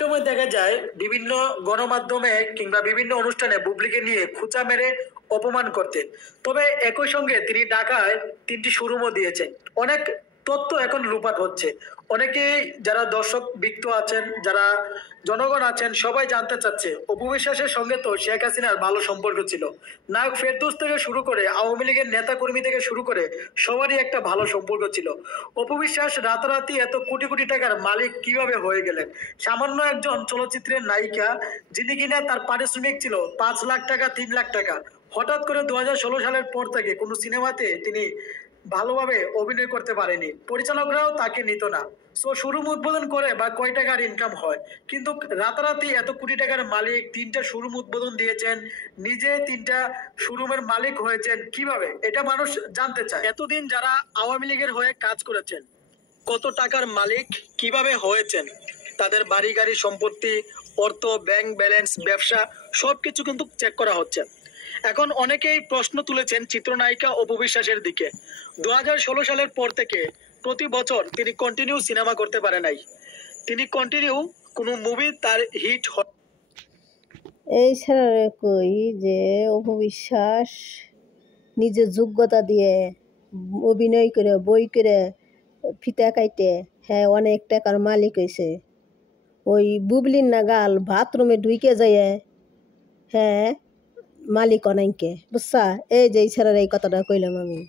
সময় দেখা যায় বিভিন্ন গণমাধ্যমে কিংবা বিভিন্ন অনুষ্ঠানে বুবলিকে নিয়ে খোঁচা মেরে অপমান করতেন। তবে একই সঙ্গে তিনি ঢাকায় 3টি শোরুমও দিয়েছেন। অনেক তথ্য এখন লুপাট হচ্ছে। অনেকেই যারা দর্শক বৃত্ত আছেন, যারা জনগণ আছেন, সবাই জানতে চাচ্ছে অপু বিশ্বাসের সঙ্গে তো শেখ হাসিনার ভালো সম্পর্ক ছিল। নায়ক ফেরদৌস থেকে শুরু করে আওয়ামী লীগের নেতা কর্মী থেকে শুরু করে সবারই একটা ভালো সম্পর্ক ছিল। অপু বিশ্বাস রাতারাতি এত কোটি কোটি টাকার মালিক কিভাবে হয়ে গেলেন? সামান্য একজন চলচ্চিত্রের নায়িকা, যিনি কিনা তার পারিশ্রমিক ছিল 5 লাখ টাকা, 3 লাখ টাকা, হঠাৎ করে 2016 সালের পর থেকে কোনো সিনেমাতে তিনি ভালোভাবে অভিনয় করতে পারেনি, পরিচালকরাও তাকে নিত না। সো শোরুম উদ্বোধন করে বা কয় টাকার ইনকাম হয়, কিন্তু রাতারাতি এত কোটি টাকার মালিক, 3টা শোরুম উদ্বোধন দিয়েছেন, নিজে 3টা শোরুমের মালিক হয়েছেন কিভাবে, এটা মানুষ জানতে চায়। এতদিন যারা আওয়ামী লীগের হয়ে কাজ করেছেন, কত টাকার মালিক কিভাবে হয়েছেন, তাদের বাড়ি গাড়ি সম্পত্তি, অর্থ, ব্যাংক ব্যালেন্স, ব্যবসা সবকিছু কিন্তু চেক করা হচ্ছে। এখন অনেকেই প্রশ্ন তুলেছেন চিত্রনায়িকা অপু বিশ্বাসের দিকে। 2016 সালের পর থেকে প্রতি বছর তিনি কন্টিনিউ সিনেমা করতে পারে নাই, তিনি কন্টিনিউ কোনো মুভি তার হিট হয়। এই ছাড়া কই যে অপু বিশ্বাস নিজের যোগ্যতা দিয়ে অভিনয় করে, বই করে, ফিতা কাইটে হ্যাঁ অনেক টাকার মালিক হয়েছে। ওই বুবলির নাগাল বাথরুমে ঢুকে যায় হ্যাঁ মালিক অনেকে, বুঝছা? এই যে এই ছাড়ার এই কথাটা কইলাম আমি।